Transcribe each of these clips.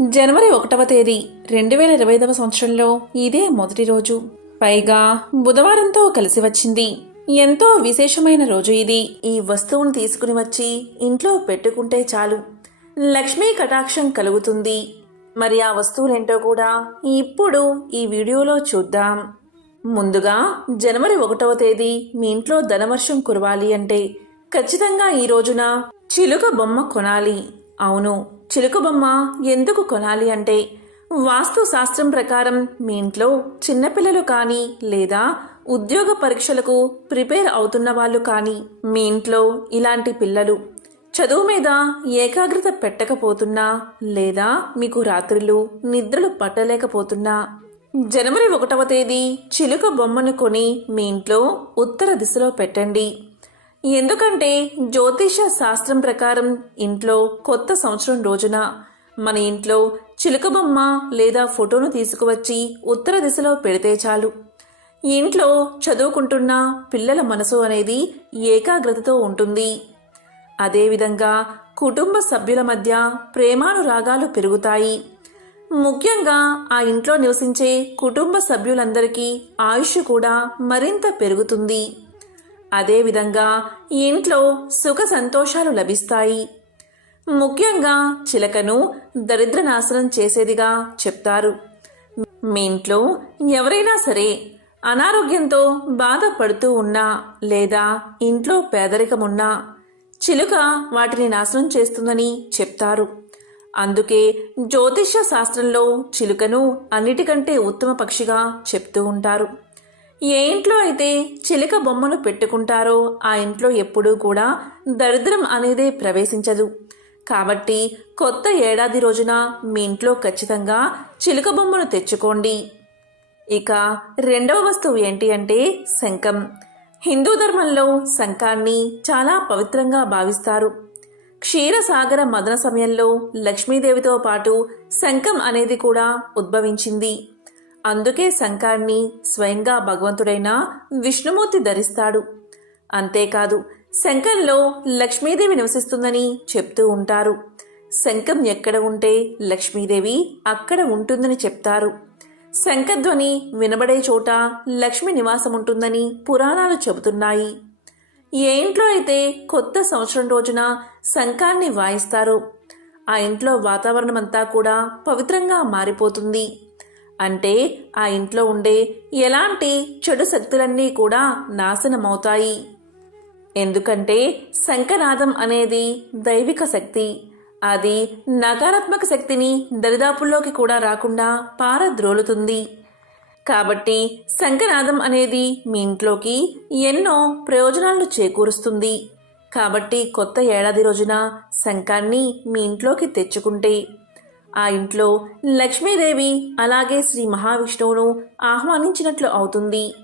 జనవరి ఒకటవ తేదీ రెండు వేల ఇరవై ఐదవ సంవత్సరంలో ఇదే మొదటి రోజు. పైగా బుధవారంతో కలిసి వచ్చింది. ఎంతో విశేషమైన రోజు ఇది. ఈ వస్తువును తీసుకుని వచ్చి ఇంట్లో పెట్టుకుంటే చాలు. లక్ష్మీ కటాక్షం కలుగుతుంది. మరి ఆ వస్తువులేంటో కూడా ఇప్పుడు ఈ వీడియోలో చూద్దాం. ముందుగా జనవరి ఒకటవ తేదీ మీ ఇంట్లో ధనవర్షం కురవాలి అంటే ఖచ్చితంగా ఈ రోజున చిలుక బొమ్మ కొనాలి. అవును చిలుక బొమ్మ ఎందుకు కొనాలి అంటే? వాస్తు శాస్త్రం ప్రకారం మీ ఇంట్లో చిన్నపిల్లలు కానీ లేదా ఉద్యోగ పరీక్షలకు ప్రిపేర్ అవుతున్న వాళ్ళు కానీ మీ ఇంట్లో ఇలాంటి పిల్లలు చదువు మీద ఏకాగ్రత పెట్టకపోతున్నా లేదా మీకు రాత్రులు నిద్రలు పట్టలేకపోతున్నా? జనవరి ఒకటవ తేదీ చిలుక బొమ్మను కొని మీ ఇంట్లో ఉత్తర దిశలో పెట్టండి. ఎందుకంటే జ్యోతిష శాస్త్రం ప్రకారం ఇంట్లో కొత్త సంవత్సరం రోజున మన ఇంట్లో చిలుక బొమ్మ లేదా ఫోటోను తీసుకువచ్చి ఉత్తర దిశలో పెడితే చాలు. ఇంట్లో చదువుకుంటున్న పిల్లల మనసు అనేది ఏకాగ్రతతో ఉంటుంది. అదేవిధంగా కుటుంబ సభ్యుల మధ్య ప్రేమానురాగాలు పెరుగుతాయి. ముఖ్యంగా ఆ ఇంట్లో నివసించే కుటుంబ సభ్యులందరికీ ఆయుష్ కూడా మరింత పెరుగుతుంది. అదేవిధంగా ఇంట్లో సుఖ సంతోషాలు లభిస్తాయి. ముఖ్యంగా చిలకను దరిద్ర నాశనం చేసేదిగా చెప్తారు. మీ ఇంట్లో ఎవరైనా సరే అనారోగ్యంతో బాధపడుతూ ఉన్నా లేదా ఇంట్లో పేదరికమున్నా చిలుక వాటిని నాశనం చేస్తుందని చెప్తారు. అందుకే జ్యోతిష్య శాస్త్రంలో చిలుకను అన్నిటికంటే ఉత్తమ పక్షిగా చెప్తూ ఉంటారు. ఏ ఇంట్లో అయితే చిలుక బొమ్మను పెట్టుకుంటారో ఆ ఇంట్లో ఎప్పుడూ కూడా దరిద్రం అనేదే ప్రవేశించదు. కాబట్టి కొత్త ఏడాది రోజున మీ ఇంట్లో ఖచ్చితంగా చిలుక బొమ్మను తెచ్చుకోండి. ఇక రెండవ వస్తువు ఏంటి అంటే శంఖం. హిందూ ధర్మంలో శంఖాన్ని చాలా పవిత్రంగా భావిస్తారు. క్షీరసాగర మదన సమయంలో లక్ష్మీదేవితో పాటు శంఖం అనేది కూడా ఉద్భవించింది. అందుకే శంఖాన్ని స్వయంగా భగవంతుడైన విష్ణుమూర్తి ధరిస్తాడు. అంతేకాదు శంఖంలో లక్ష్మీదేవి నివసిస్తుందని చెప్తూ ఉంటారు. శంఖం ఎక్కడ ఉంటే లక్ష్మీదేవి అక్కడ ఉంటుందని చెప్తారు. శంఖధ్వని వినబడే చోట లక్ష్మి నివాసం ఉంటుందని పురాణాలు చెబుతున్నాయి. ఏ ఇంట్లో అయితే కొత్త సంవత్సరం రోజున శంఖాన్ని వాయిస్తారో ఆ ఇంట్లో వాతావరణం అంతా కూడా పవిత్రంగా మారిపోతుంది. అంటే ఆ ఇంట్లో ఉండే ఎలాంటి చెడు శక్తులన్నీ కూడా నాశనమవుతాయి. ఎందుకంటే శంఖనాదం అనేది దైవిక శక్తి. అది నకారాత్మక శక్తిని దరిదాపుల్లోకి కూడా రాకుండా పారద్రోలుతుంది. కాబట్టి శంఖనాదం అనేది మీ ఇంట్లోకి ఎన్నో ప్రయోజనాలను చేకూరుస్తుంది. కాబట్టి కొత్త ఏడాది రోజున శంఖాన్ని మీ ఇంట్లోకి తెచ్చుకుంటే ఆ ఇంట్లో లక్ష్మీదేవి అలాగే శ్రీ మహావిష్ణువును ఆహ్వానించినట్లు అవుతుంది.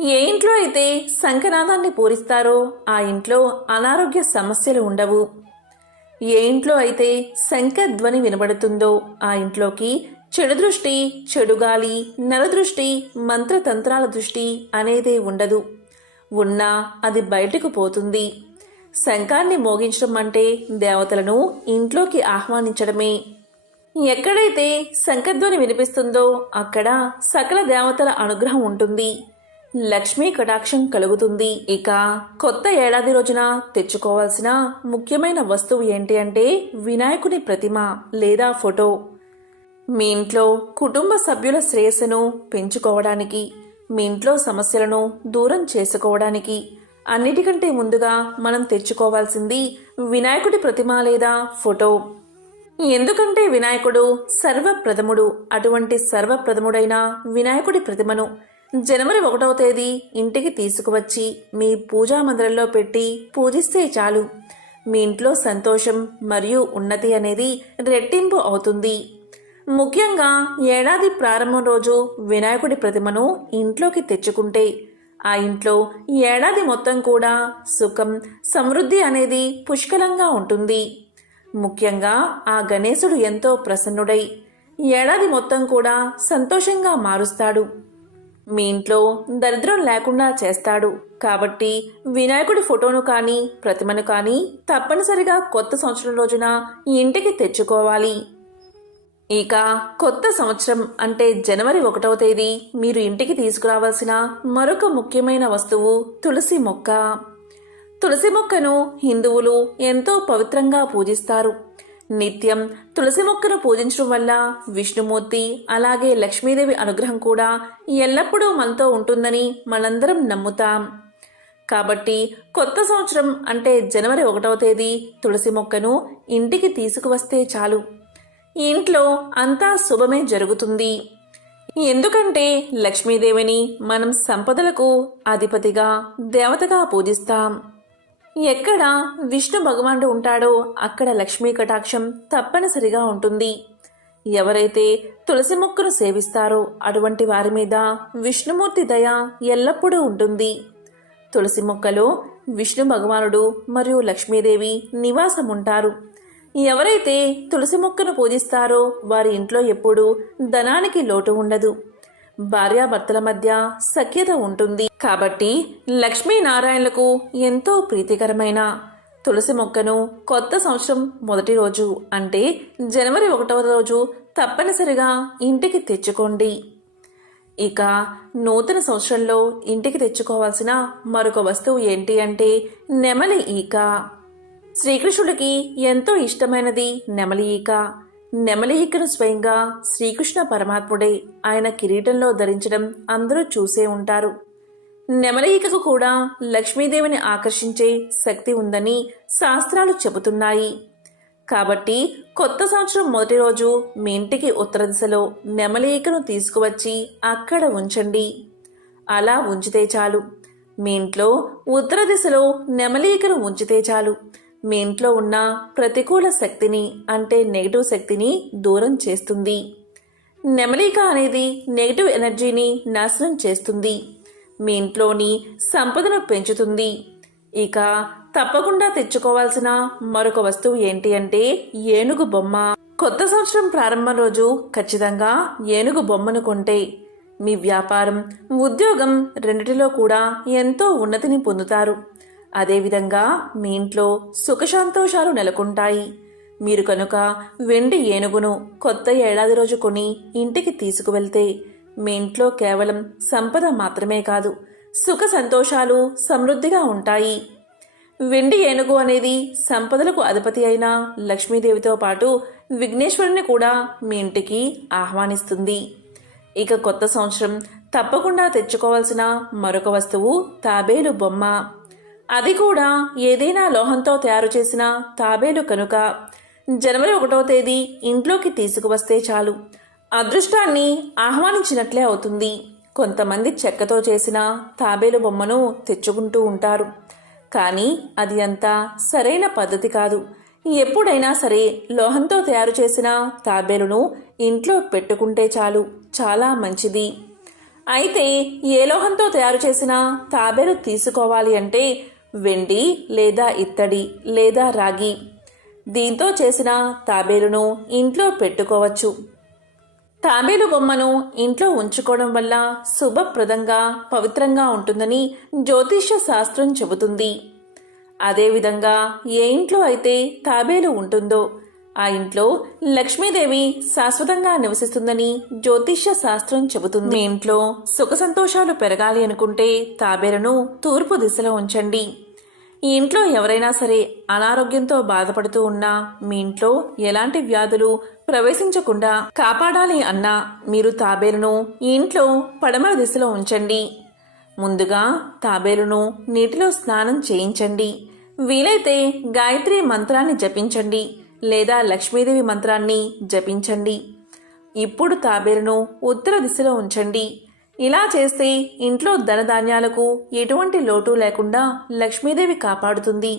ఏ ఇంట్లో అయితే శంఖనాదాన్ని పూరిస్తారో ఆ ఇంట్లో అనారోగ్య సమస్యలు ఉండవు. ఏ ఇంట్లో అయితే శంఖధ్వని వినబడుతుందో ఆ ఇంట్లోకి చెడు దృష్టి చెడుగాలి నరదృష్టి మంత్రతంత్రాల దృష్టి అనేదే ఉండదు. ఉన్నా అది బయటకు పోతుంది. శంఖాన్ని మోగించడం అంటే దేవతలను ఇంట్లోకి ఆహ్వానించడమే. ఎక్కడైతే శంఖధ్వని వినిపిస్తుందో అక్కడ సకల దేవతల అనుగ్రహం ఉంటుంది. లక్ష్మీ కటాక్షం కలుగుతుంది. ఇక కొత్త ఏడాది రోజున తెచ్చుకోవాల్సిన ముఖ్యమైన వస్తువు ఏంటి అంటే వినాయకుని ప్రతిమ లేదా ఫోటో. మీ ఇంట్లో కుటుంబ సభ్యుల శ్రేయస్సును పెంచుకోవడానికి మీ ఇంట్లో సమస్యలను దూరం చేసుకోవడానికి అన్నిటికంటే ముందుగా మనం తెచ్చుకోవాల్సింది వినాయకుడి ప్రతిమ లేదా ఫోటో. ఎందుకంటే వినాయకుడు సర్వప్రథముడు అటువంటి సర్వప్రథముడైన వినాయకుడి ప్రతిమను జనవరి ఒకటవ తేదీ ఇంటికి తీసుకువచ్చి మీ పూజా మందిరంలో పెట్టి పూజిస్తే చాలు. మీ ఇంట్లో సంతోషం మరియు ఉన్నతి అనేది రెట్టింపు అవుతుంది. ముఖ్యంగా ఏడాది ప్రారంభం రోజు వినాయకుడి ప్రతిమను ఇంట్లోకి తెచ్చుకుంటే ఆ ఇంట్లో ఏడాది మొత్తం కూడా సుఖం సమృద్ధి అనేది పుష్కలంగా ఉంటుంది. ముఖ్యంగా ఆ గణేశుడు ఎంతో ప్రసన్నుడై ఏడాది మొత్తం కూడా సంతోషంగా మారుస్తాడు. మీ ఇంట్లో దరిద్రం లేకుండా చేస్తాడు. కాబట్టి వినాయకుడి ఫోటోను కానీ ప్రతిమను కానీ తప్పనిసరిగా కొత్త సంవత్సరం రోజున ఇంటికి తెచ్చుకోవాలి. ఇక కొత్త సంవత్సరం అంటే జనవరి ఒకటవ తేదీ మీరు ఇంటికి తీసుకురావాల్సిన మరొక ముఖ్యమైన వస్తువు తులసి మొక్క. తులసి మొక్కను హిందువులు ఎంతో పవిత్రంగా పూజిస్తారు. నిత్యం తులసి మొక్కను పూజించడం వల్ల విష్ణుమూర్తి అలాగే లక్ష్మీదేవి అనుగ్రహం కూడా ఎల్లప్పుడూ మనతో ఉంటుందని మనందరం నమ్ముతాం. కాబట్టి కొత్త సంవత్సరం అంటే జనవరి ఒకటవ తేదీ తులసి మొక్కను ఇంటికి తీసుకువస్తే చాలు. ఇంట్లో అంతా శుభమే జరుగుతుంది. ఎందుకంటే లక్ష్మీదేవిని మనం సంపదలకు అధిపతిగా దేవతగా పూజిస్తాం. ఎక్కడ విష్ణు భగవానుడు ఉంటాడో అక్కడ లక్ష్మీ కటాక్షం తప్పనిసరిగా ఉంటుంది. ఎవరైతే తులసి మొక్కను సేవిస్తారో అటువంటి వారి మీద విష్ణుమూర్తి దయ ఎల్లప్పుడూ ఉంటుంది. తులసి మొక్కలో విష్ణు భగవానుడు మరియు లక్ష్మీదేవి నివాసం ఉంటారు. ఎవరైతే తులసి మొక్కను పూజిస్తారో వారి ఇంట్లో ఎప్పుడూ ధనానికి లోటు ఉండదు. భార్యాభర్తల మధ్య సఖ్యత ఉంటుంది. కాబట్టి లక్ష్మీనారాయణలకు ఎంతో ప్రీతికరమైన తులసి మొక్కను కొత్త సంవత్సరం మొదటి రోజు అంటే జనవరి ఒకటవ రోజు తప్పనిసరిగా ఇంటికి తెచ్చుకోండి. ఇక నూతన సంవత్సరంలో ఇంటికి తెచ్చుకోవాల్సిన మరొక వస్తువు ఏంటి అంటే నెమలి ఈక. శ్రీకృష్ణుడికి ఎంతో ఇష్టమైనది నెమలి ఈక. నెమలి స్వయంగా శ్రీకృష్ణ పరమాత్ముడే ఆయన కిరీటంలో ధరించడం అందరూ చూసే ఉంటారు. నెమలి ఈకకు కూడా లక్ష్మీదేవిని ఆకర్షించే శక్తి ఉందని శాస్త్రాలు చెబుతున్నాయి. కాబట్టి కొత్త సంవత్సరం మొదటి రోజు మీ ఇంటికి ఉత్తర దిశలో నెమలీకను తీసుకువచ్చి అక్కడ ఉంచండి. అలా ఉంచితే చాలు. మీ ఇంట్లో ఉత్తర దిశలో నెమలీకను ఉంచితే చాలు. మీ ఇంట్లో ఉన్న ప్రతికూల శక్తిని అంటే నెగిటివ్ శక్తిని దూరం చేస్తుంది. నెమలిక అనేది నెగిటివ్ ఎనర్జీని నాశనం చేస్తుంది. మీ ఇంట్లోని సంపదను పెంచుతుంది. ఇక తప్పకుండా తెచ్చుకోవాల్సిన మరొక వస్తువు ఏంటి అంటే ఏనుగు బొమ్మ. కొత్త సంవత్సరం ప్రారంభం రోజు ఖచ్చితంగా ఏనుగు బొమ్మను కొంటే మీ వ్యాపారం ఉద్యోగం రెండిటిలో కూడా ఎంతో ఉన్నతిని పొందుతారు. అదేవిధంగా మీ ఇంట్లో సుఖసంతోషాలు నెలకొంటాయి. మీరు కనుక వెండి ఏనుగును కొత్త ఏడాది రోజు కొని ఇంటికి తీసుకువెళ్తే మీ ఇంట్లో కేవలం సంపద మాత్రమే కాదు సుఖ సంతోషాలు సమృద్ధిగా ఉంటాయి. వెండి ఏనుగు అనేది సంపదలకు అధిపతి అయిన లక్ష్మీదేవితో పాటు విఘ్నేశ్వరుని కూడా మీ ఇంటికి ఆహ్వానిస్తుంది. ఇక కొత్త సంవత్సరం తప్పకుండా తెచ్చుకోవాల్సిన మరొక వస్తువు తాబేలు బొమ్మ. అది కూడా ఏదైనా లోహంతో తయారు చేసిన తాబేలు కనుక జనవరి ఒకటో తేదీ ఇంట్లోకి తీసుకువస్తే చాలు. అదృష్టాన్ని ఆహ్వానించినట్లే అవుతుంది. కొంతమంది చెక్కతో చేసిన తాబేలు బొమ్మను తెచ్చుకుంటూ ఉంటారు. కానీ అది అంత సరైన పద్ధతి కాదు. ఎప్పుడైనా సరే లోహంతో తయారు చేసిన తాబేలును ఇంట్లో పెట్టుకుంటే చాలు. చాలా మంచిది. అయితే ఏ లోహంతో తయారు చేసిన తాబేలు తీసుకోవాలి అంటే వెండి లేదా ఇత్తడి లేదా రాగి. దీంతో చేసిన తాబేలును ఇంట్లో పెట్టుకోవచ్చు. తాబేలు బొమ్మను ఇంట్లో ఉంచుకోవడం వల్ల శుభప్రదంగా పవిత్రంగా ఉంటుందని జ్యోతిష్య శాస్త్రం చెబుతుంది. అదేవిధంగా ఏ ఇంట్లో అయితే తాబేలు ఉంటుందో ఆ ఇంట్లో లక్ష్మీదేవి శాశ్వతంగా నివసిస్తుందని జ్యోతిష్య శాస్త్రం చెబుతుంది. మీ ఇంట్లో సుఖ సంతోషాలు పెరగాలి అనుకుంటే తాబేలను తూర్పు దిశలో ఉంచండి. ఈ ఇంట్లో ఎవరైనా సరే అనారోగ్యంతో బాధపడుతూ ఉన్నా మీ ఇంట్లో ఎలాంటి వ్యాధులు ప్రవేశించకుండా కాపాడాలి అన్నా మీరు తాబేలును ఈ ఇంట్లో పడమర దిశలో ఉంచండి. ముందుగా తాబేలును నీటిలో స్నానం చేయించండి. వీలైతే గాయత్రి మంత్రాన్ని జపించండి. లేదా లక్ష్మీదేవి మంత్రాన్ని జపించండి. ఇప్పుడు తాబేలును ఉత్తర దిశలో ఉంచండి. ఇలా చేస్తే ఇంట్లో ధనధాన్యాలకు ఎటువంటి లోటు లేకుండా లక్ష్మీదేవి కాపాడుతుంది.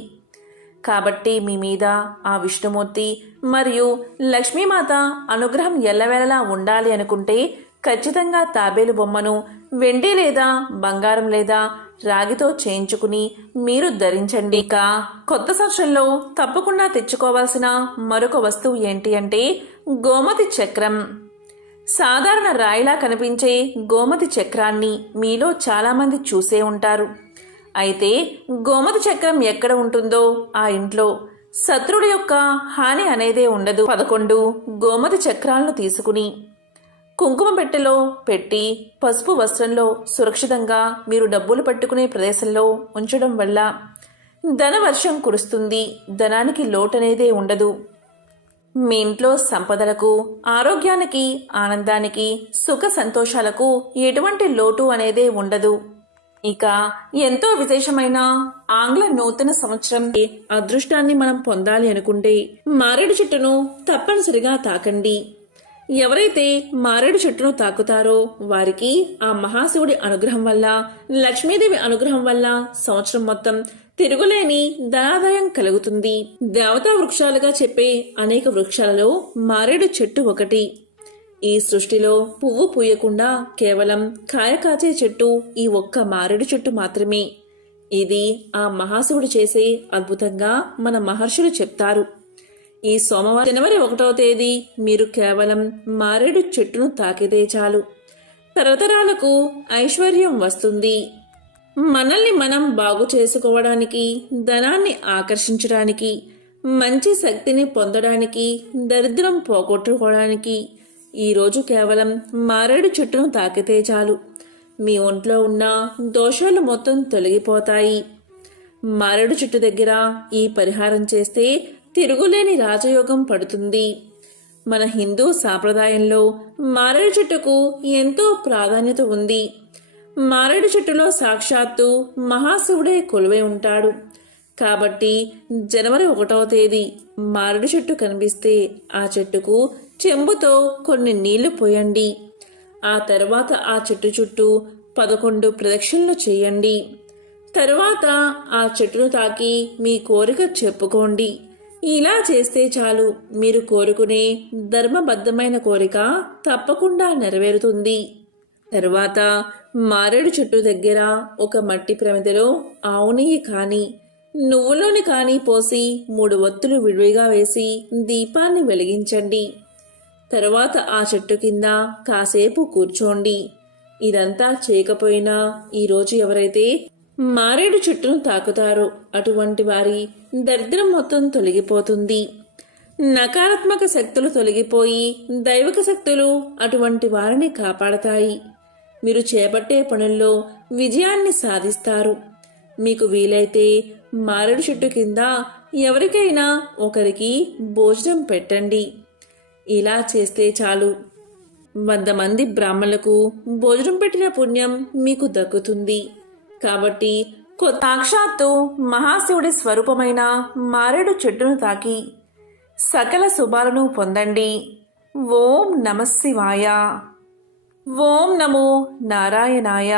కాబట్టి మీ మీద ఆ విష్ణుమూర్తి మరియు లక్ష్మీమాత అనుగ్రహం ఎల్లవేళలా ఉండాలి అనుకుంటే ఖచ్చితంగా తాబేలు బొమ్మను వెండి లేదా బంగారం లేదా రాగితో చేయించుకుని మీరు ధరించండి. ఇక కొత్త సంవత్సరంలో తప్పకుండా తెచ్చుకోవాల్సిన మరొక వస్తువు ఏంటి అంటే గోమతి చక్రం. సాధారణ రాయిలా కనిపించే గోమతి చక్రాన్ని మీలో చాలామంది చూసే ఉంటారు. అయితే గోమతి చక్రం ఎక్కడ ఉంటుందో ఆ ఇంట్లో శత్రుడి యొక్క హాని అనేదే ఉండదు. పదకొండు గోమతి చక్రాలను తీసుకుని కుంకుమ పెట్టెలో పెట్టి పసుపు వస్త్రంలో సురక్షితంగా మీరు డబ్బులు పట్టుకునే ప్రదేశంలో ఉంచడం వల్ల ధన వర్షం కురుస్తుంది. ధనానికి లోటనేదే ఉండదు. మీ ఇంట్లో సంపదలకు ఆరోగ్యానికి ఆనందానికి సుఖ సంతోషాలకు ఎటువంటి లోటు అనేదే ఉండదు. ఇక ఎంతో విశేషమైన ఆంగ్ల నూతన సంవత్సరం అదృష్టాన్ని మనం పొందాలి అనుకుంటే మారేడు చెట్టును తప్పనిసరిగా తాకండి. ఎవరైతే మారేడు చెట్టును తాకుతారో వారికి ఆ మహాశివుడి అనుగ్రహం వల్ల లక్ష్మీదేవి అనుగ్రహం వల్ల సంవత్సరం మొత్తం తిరుగులేని ధనాదాయం కలుగుతుంది. దేవతా వృక్షాలుగా చెప్పే అనేక వృక్షాలలో మారేడు చెట్టు ఒకటి. ఈ సృష్టిలో పువ్వు పూయకుండా కేవలం కాయ కాచే చెట్టు ఈ ఒక్క మారేడు చెట్టు మాత్రమే. ఇది ఆ మహాశివుడు చేసే అద్భుతంగా మన మహర్షులు చెప్తారు. ఈ సోమవారం జనవరి ఒకటవ తేదీ మీరు కేవలం మారేడు చెట్టును తాకితే చాలు. తరతరాలకు ఐశ్వర్యం వస్తుంది. మనల్ని మనం బాగు చేసుకోవడానికి ధనాన్ని ఆకర్షించడానికి మంచి శక్తిని పొందడానికి దరిద్రం పోగొట్టుకోవడానికి ఈరోజు కేవలం మారేడు చెట్టును తాకితే చాలు. మీ ఒంట్లో ఉన్న దోషాలు మొత్తం తొలగిపోతాయి. మారేడు చెట్టు దగ్గర ఈ పరిహారం చేస్తే తిరుగులేని రాజయోగం పడుతుంది. మన హిందూ సాంప్రదాయంలో మారేడు చెట్టుకు ఎంతో ప్రాధాన్యత ఉంది. మారేడు చెట్టులో సాక్షాత్తు మహాశివుడే కొలువై ఉంటాడు. కాబట్టి జనవరి ఒకటవ తేదీ మారేడు చెట్టు కనిపిస్తే ఆ చెట్టుకు చెంబుతో కొన్ని నీళ్ళు పోయండి. ఆ తర్వాత ఆ చెట్టు చుట్టూ పదకొండు ప్రదక్షిణలు చేయండి. తరువాత ఆ చెట్టును తాకి మీ కోరిక చెప్పుకోండి. ఇలా చేస్తే చాలు. మీరు కోరుకునే ధర్మబద్ధమైన కోరిక తప్పకుండా నెరవేరుతుంది. తరువాత మారేడు చెట్టు దగ్గర ఒక మట్టి ప్రమిదలో ఆవు కాని కానీ నువ్వులోని కానీ పోసి మూడు ఒత్తులు విడివిగా వేసి దీపాన్ని వెలిగించండి. తరువాత ఆ చెట్టు కింద కాసేపు కూర్చోండి. ఇదంతా చేయకపోయినా ఈరోజు ఎవరైతే మారేడు చెట్టును తాకుతారు. అటువంటి వారి దరిద్రం మొత్తం తొలగిపోతుంది. నకారాత్మక శక్తులు తొలగిపోయి దైవక శక్తులు అటువంటి వారిని కాపాడతాయి. మీరు చేపట్టే పనుల్లో విజయాన్ని సాధిస్తారు. మీకు వీలైతే మారేడు చెట్టు కింద ఎవరికైనా ఒకరికి భోజనం పెట్టండి. ఇలా చేస్తే చాలు. వంద మంది బ్రాహ్మణులకు భోజనం పెట్టిన పుణ్యం మీకు దక్కుతుంది. కాబట్టి కొ- సాక్షాత్తు మహాశివుడి స్వరూపమైన మారేడు చెట్టును తాకి సకల శుభాలను పొందండి. ఓం నమ శివాయ. ఓం నమో నారాయణాయ.